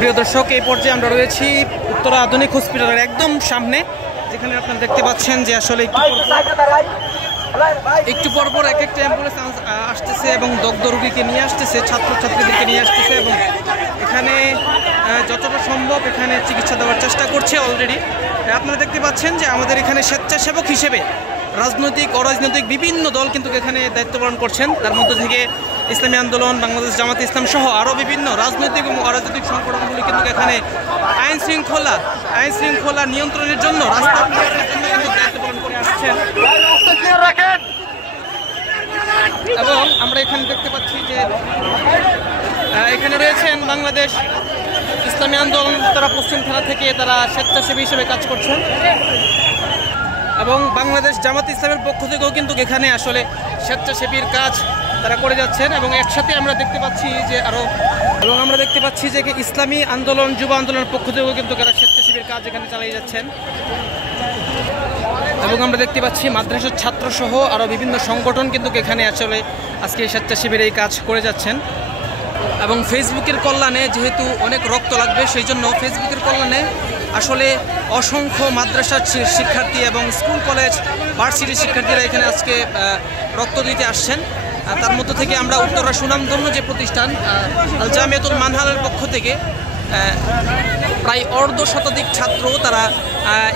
প্রিয় দর্শক, এই পর্যায়ে আমরা রয়েছি উত্তরা আধুনিক হসপিটালের একদম সামনে, যেখানে আপনারা দেখতে পাচ্ছেন যে আসলে একটু পরপর এক একটা অ্যাম্বুলেন্স আসতেছে এবং দগ্ধ রোগীকে নিয়ে আসতেছে, ছাত্রছাত্রীদেরকে নিয়ে আসতেছে এবং এখানে যতটা সম্ভব এখানে চিকিৎসা দেওয়ার চেষ্টা করছে অলরেডি। আপনারা দেখতে পাচ্ছেন যে আমাদের এখানে স্বেচ্ছাসেবক হিসেবে রাজনৈতিক অরাজনৈতিক বিভিন্ন দল কিন্তু এখানে দায়িত্ব পালন করছেন। তার মধ্যে থেকে ইসলামী আন্দোলন, বাংলাদেশ জামাতে ইসলাম সহ আরও বিভিন্ন রাজনৈতিক এবং অরাজনৈতিক সংগঠনগুলি কিন্তু এখানে আইন শৃঙ্খলা নিয়ন্ত্রণের জন্য, রাস্তা জন্য কিন্তু দায়িত্ব পালন করে আসছেন। এবং আমরা এখানে দেখতে পাচ্ছি যে এখানে রয়েছেন বাংলাদেশ ইসলামী আন্দোলন তারা পশ্চিম থানা থেকে তারা স্বেচ্ছাসেবী হিসেবে কাজ করছেন এবং বাংলাদেশ জামাত ইসলামের পক্ষ থেকেও কিন্তু এখানে আসলে স্বেচ্ছাসেবীর কাজ তারা করে যাচ্ছেন। এবং একসাথে আমরা দেখতে পাচ্ছি যে ইসলামী আন্দোলন, যুব আন্দোলনের পক্ষ থেকেও কিন্তু তারা স্বেচ্ছাসেবীর কাজ এখানে চালিয়ে যাচ্ছেন। এবং আমরা দেখতে পাচ্ছি মাদ্রাসার ছাত্র সহ আরও বিভিন্ন সংগঠন কিন্তু এখানে আসলে আজকে স্বেচ্ছাসেবীর এই কাজ করে যাচ্ছেন। এবং ফেসবুকের কল্যাণে যেহেতু অনেক রক্ত লাগবে, সেই জন্য ফেসবুকের কল্যাণে আসলে অসংখ্য মাদ্রাসার শিক্ষার্থী এবং স্কুল কলেজ ভার্সিটির শিক্ষার্থীরা এখানে আজকে রক্ত দিতে আসছেন। তার মধ্য থেকে আমরা উত্তরা সুনামধন্য যে প্রতিষ্ঠান আল জামিয়াতুল মানহালের পক্ষ থেকে প্রায় অর্ধশতাধিক ছাত্র তারা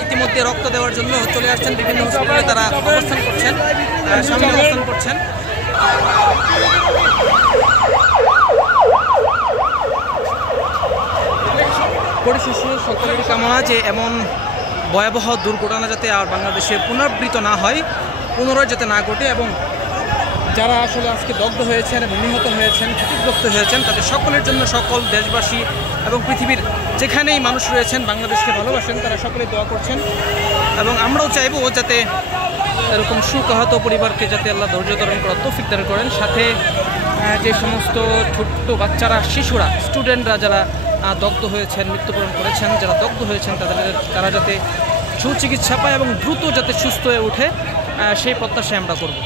ইতিমধ্যে রক্ত দেওয়ার জন্য চলে আসছেন। বিভিন্ন হসপিটালে তারা অবস্থান করছেন। পরিশেষে সকলেরই কামনা যে এমন ভয়াবহ দুর্ঘটনা যাতে আর বাংলাদেশে পুনরাবৃত্ত না হয়, পুনরায় যাতে না ঘটে এবং যারা আসলে আজকে দগ্ধ হয়েছেন এবং নিহত হয়েছেন, ক্ষতিগ্রস্ত হয়েছেন, তাদের সকলের জন্য সকল দেশবাসী এবং পৃথিবীর যেখানেই মানুষ রয়েছেন বাংলাদেশকে ভালোবাসেন তারা সকলে দোয়া করছেন। এবং আমরাও চাইবো যাতে এরকম সুখাহত পরিবারকে যাতে আল্লাহ ধৈর্য ধারণ করার তৌফিক দান করেন। সাথে যে সমস্ত ছোট্ট বাচ্চারা, শিশুরা, স্টুডেন্টরা যারা দগ্ধ হয়েছেন, মৃত্যুবরণ করেছেন, যারা দগ্ধ হয়েছেন তারা যাতে সুচিকিৎসা পায় এবং দ্রুত যাতে সুস্থ হয়ে ওঠে সেই প্রত্যাশায় আমরা করব।